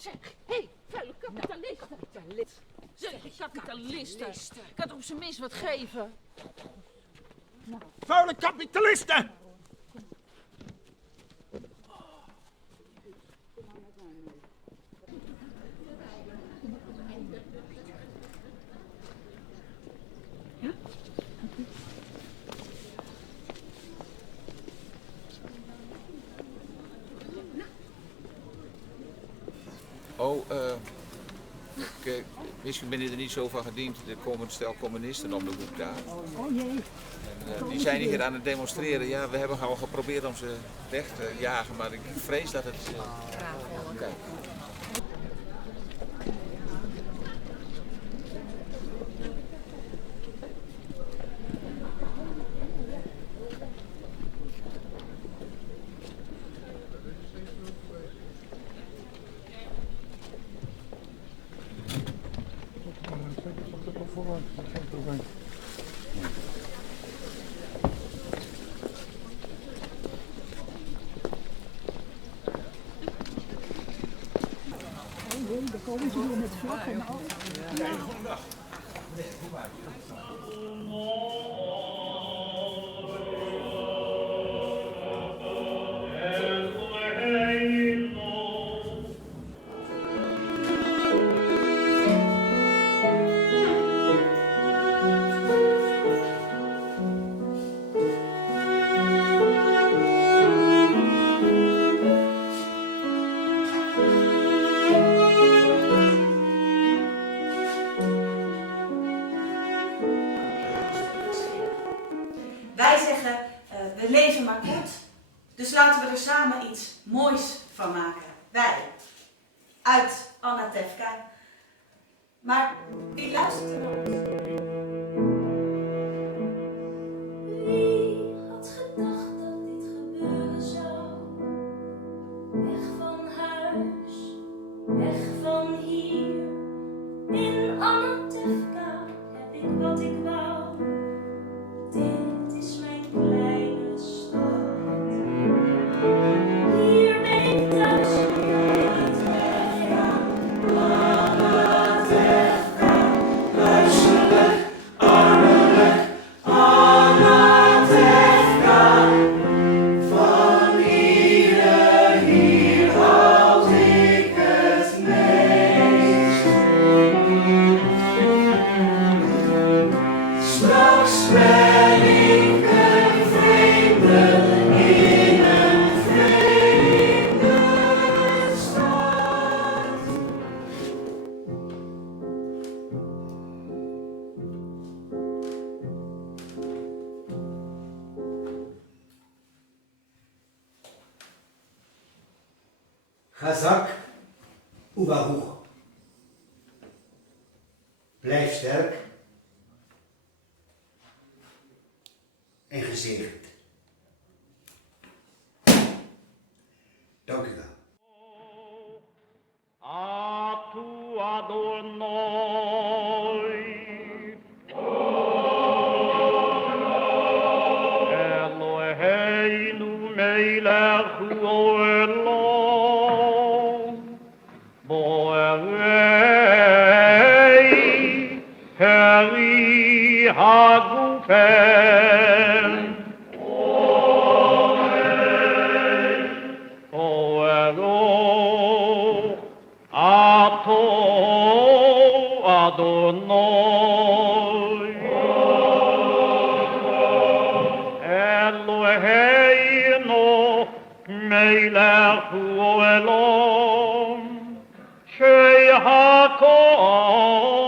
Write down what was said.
Zeg, hé, vuile kapitalisten. Zeg, kapitalisten. Ik kan toch op zijn minst wat geven? Vuile kapitalisten! Misschien ben je er niet zo van gediend. Er komen een stel communisten om de hoek daar. Oh jee. En, die zijn hier aan het demonstreren. Ja, we hebben al geprobeerd om ze weg te jagen, maar ik vrees dat het... Kijk. Dan komen ze weer met vlakken en al. Wij zeggen, we leven maar kort, dus laten we er samen iets moois van maken. Wij, uit Anatevka. Maar wie luistert er naar? Wie had gedacht dat dit gebeuren zou? Weg van huis, weg van hier. In Anatevka heb ik wat ik wou. Dit is mijn kleine stad. Hier ben ik thuis. Anatevka, huiselijk, armelijk, Anatevka. Van hier houd ik het meest. Straks ben ik een vreemde in een vreemde stad. Chazak Ubaruch. Blijf sterk en gezegend. Dank u wel. Atu Adonai. Eloheinu melech olam. Boerei heri hagufen. Oero ato Adonai. Eloheinu melech olam. Shei hakol